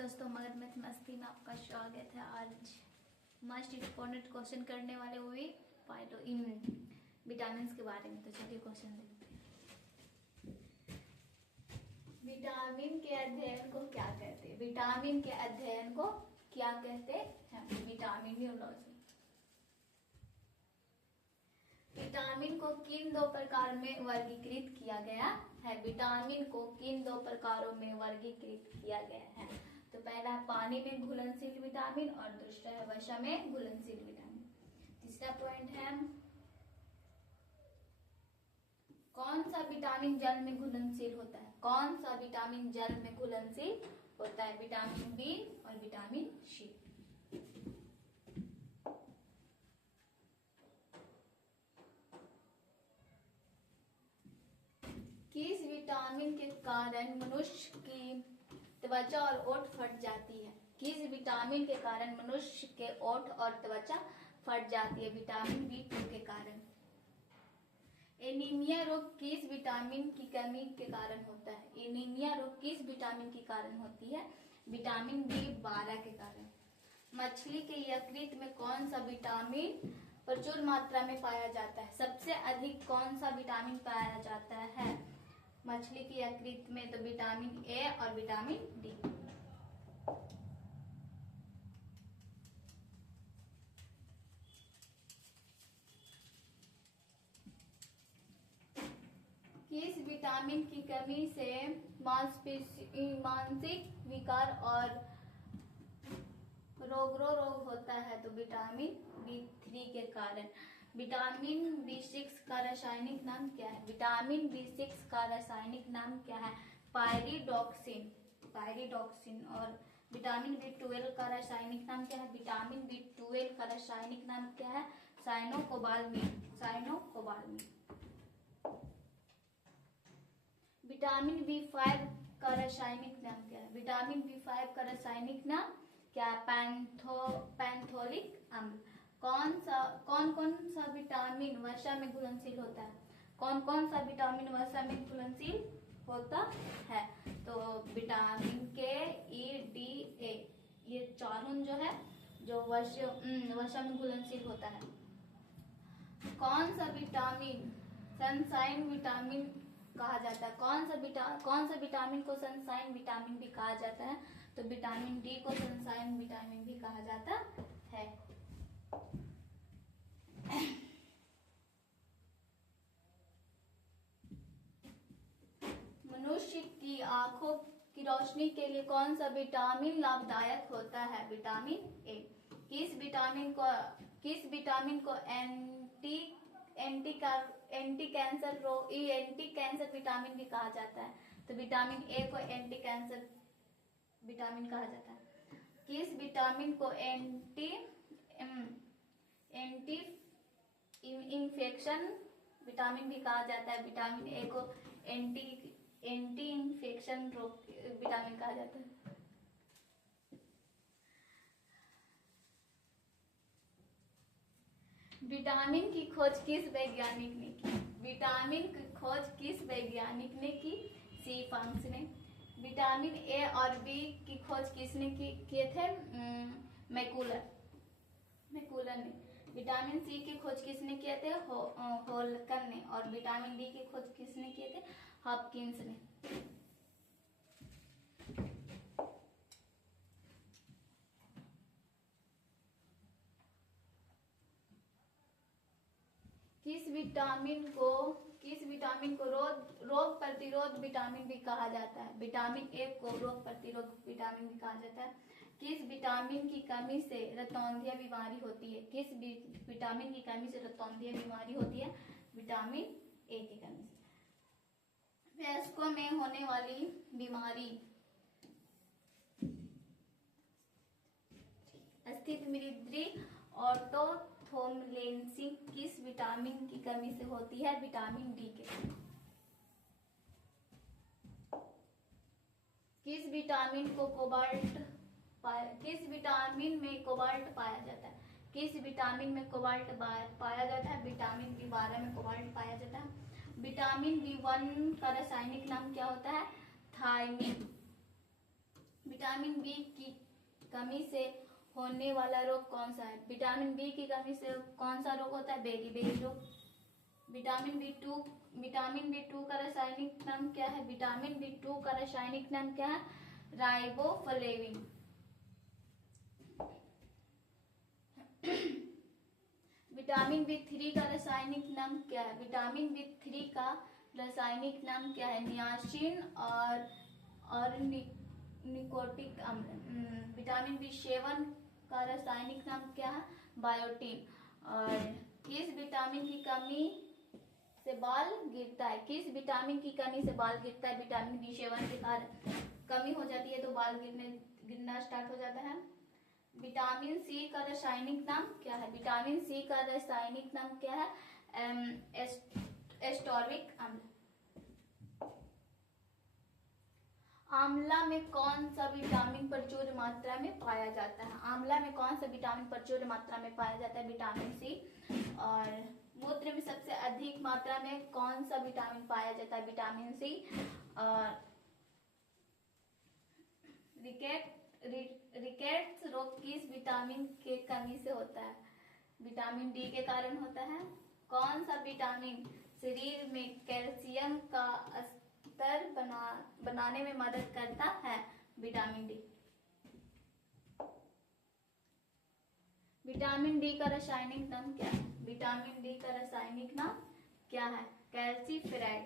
दोस्तों, मगध मैथ मस्ती में आपका स्वागत है। आज मस्ट इंपॉर्टेंट क्वेश्चन करने वाले वो भी फाइटो इन विटामिन के बारे में। तो चलिए क्वेश्चन देखते हैं। विटामिन के अध्ययन को क्या कहते हैं? विटामिन के अध्ययन को क्या कहते हैं? विटामिनोलॉजी। विटामिन को किन दो प्रकार में वर्गीकृत किया गया है? विटामिन को किन दो प्रकारों में वर्गीकृत किया गया है? तो पहला है पानी में घुलनशील विटामिन और दूसरा है वसा में घुलनशील विटामिन। तीसरा पॉइंट है कौन सा विटामिन जल में घुलनशील होता है? कौन सा विटामिन जल में घुलनशील होता है? विटामिन बी और विटामिन सी। किस विटामिन के कारण मनुष्य की त्वचा और ओठ फट जाती है? किस विटामिन के कारण मनुष्य के ओठ और त्वचा फट जाती है? विटामिन B2 के कारण। एनीमिया रोग किस विटामिन की कमी के कारण होता है? एनीमिया रोग किस विटामिन के कारण होती है? विटामिन B12 के कारण। मछली के यकृत में कौन सा विटामिन प्रचुर मात्रा में पाया जाता है? सबसे अधिक कौन सा विटामिन पाया जाता है मछली की यकृत में? तो विटामिन ए और विटामिन डी। किस विटामिन की कमी से मानसिक विकार और रोग होता है? तो विटामिन B3 के कारण। विटामिन B6 का रासायनिक नाम क्या है? विटामिन B6 का रासायनिक नाम क्या है? पायरिडॉक्सिन। और विटामिन B12 का रासायनिक नाम क्या है? विटामिन B12 का रासायनिक नाम क्या है? साइनोकोबाल्मिन। विटामिन B5 का रासायनिक नाम क्या है? विटामिन B5 का रासायनिक नाम क्या है? पैंथोलिक अम्ल। कौन सा विटामिन वसा में घुलनशील होता है? कौन सा विटामिन वसा में घुलनशील होता है? तो विटामिन के, ई, डी, ए, ये चारों जो है जो वसा में घुलनशील होता है। कौन सा विटामिन सनसाइन विटामिन कहा जाता है? कौन सा विटामिन को सनसाइन विटामिन भी कहा जाता है? तो विटामिन डी को सनसाइन विटामिन भी कहा जाता है। मनुष्य की आंखों की रोशनी के लिए कौन सा विटामिन लाभदायक होता है? Vitamin A. किस विटामिन को एंटी कैंसर विटामिन भी कहा जाता है? तो विटामिन ए को एंटी कैंसर विटामिन कहा जाता है। किस विटामिन को एंटी इन्फेक्शन विटामिन भी कहा जाता है? विटामिन ए को एंटी इन्फेक्शन विटामिन कहा जाता है। विटामिन की खोज किस वैज्ञानिक ने की? विटामिन की खोज किस वैज्ञानिक ने की? सी फांक्स ने। विटामिन ए और बी की खोज किसने किए थे? मैकुलर ने। विटामिन सी की खोज किसने किए थे? होलकर ने। और विटामिन डी की खोज किसने किए थे? हॉपकिंस ने। किस विटामिन को रोग प्रतिरोध विटामिन भी कहा जाता है? विटामिन ए को रोग प्रतिरोध विटामिन भी कहा जाता है। किस विटामिन की कमी से रतौंधिया बीमारी होती है? किस विटामिन की कमी से रतौंधिया बीमारी होती है? विटामिन ए की कमी से। वयस्कों में होने वाली बीमारी अस्थिमज्जा ऑर्थोथोमलेंसिस किस विटामिन की कमी से होती है? विटामिन डी के। किस विटामिन में कोबाल्ट पाया जाता है? किस विटामिन में कोबाल्ट पाया जाता है? विटामिन B12 में कोबाल्ट पाया जाता है। विटामिन B1 का रासायनिक नाम क्या होता है? थायमिन। विटामिन बी की कमी से होने वाला रोग कौन सा है? विटामिन बी की कमी से कौन सा रोग होता है? बेरी रोग। विटामिन बी टू का रासायनिक नाम क्या है? विटामिन बी टू का रासायनिक नाम क्या है? राइबोफ्लेविन। विटामिन बी थ्री का रासायनिक नाम क्या है? विटामिन बी थ्री का रासायनिक नाम क्या है? नियासिन और निकोटिक अम्ल। विटामिन बी सेवन का रासायनिक नाम क्या है? बायोटीन। और किस विटामिन की कमी से बाल गिरता है? किस विटामिन की कमी से बाल गिरता है? विटामिन बी सेवन के कारण कमी हो जाती है तो बाल गिरना स्टार्ट हो जाता है। विटामिन सी का रासायनिक नाम क्या है? विटामिन सी का रासायनिक नाम क्या है? एस्टॉर्बिक अम्ल। आंवला में कौन सा विटामिन प्रचुर मात्रा में पाया जाता है? आंवला में कौन सा विटामिन प्रचुर मात्रा में पाया जाता है? Vitamin C. और मूत्र में सबसे अधिक मात्रा में कौन सा विटामिन पाया जाता है? Vitamin C. और रिकेट्स रोग किस विटामिन के कमी से होता है? विटामिन डी के कारण होता है। कौन सा विटामिन शरीर में कैल्शियम का स्तर बनाने में मदद करता है? Vitamin D. विटामिन डी का रासायनिक नाम क्या है? विटामिन डी का रासायनिक नाम क्या है? कैल्सीफेराइड।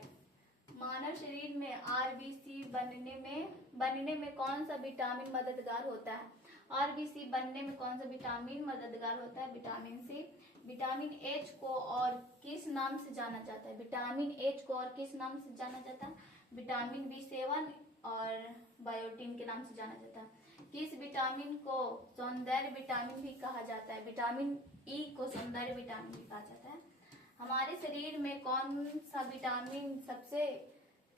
मानव शरीर में आरबीसी बनने में कौन सा विटामिन मददगार होता है? आरबीसी बनने में कौन सा विटामिन मददगार होता है? विटामिन सी। विटामिन एच को और किस नाम से जाना जाता है? विटामिन एच को और किस नाम से जाना जाता है? विटामिन बी सेवन और बायोटीन के नाम से जाना जाता है। किस विटामिन को सौंदर्य विटामिन भी कहा जाता है? विटामिन ई को सौंदर्य विटामिन भी कहा जाता है। हमारे शरीर में कौन सा विटामिन सबसे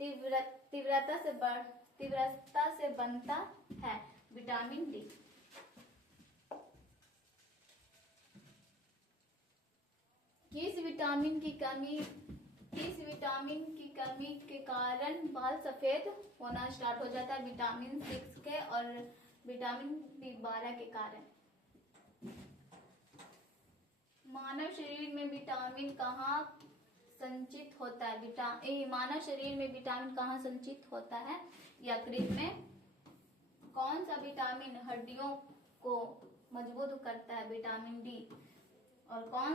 तीव्रता से बनता है? Vitamin D. किस विटामिन की कमी के कारण बाल सफेद होना स्टार्ट हो जाता है? विटामिन 6 के और विटामिन B12 के कारण। मानव शरीर में विटामिन कहाँ संचित होता है? मानव शरीर में विटामिन कहाँ संचित होता है? यकृत में। कौन सा विटामिन हड्डियों को मजबूत करता है? Vitamin D. और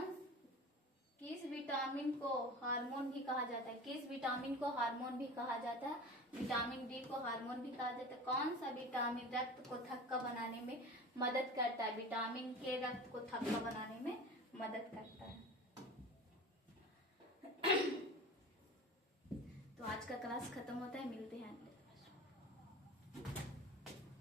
किस विटामिन को हार्मोन भी कहा जाता है? किस विटामिन को हार्मोन भी कहा जाता है? विटामिन डी को हार्मोन भी कहा जाता है। कौन सा विटामिन रक्त को थक्का बनाने में मदद करता है? विटामिन के रक्त को थक्का बनाने में मदद करता है। तो आज का क्लास खत्म होता है, मिलते हैं।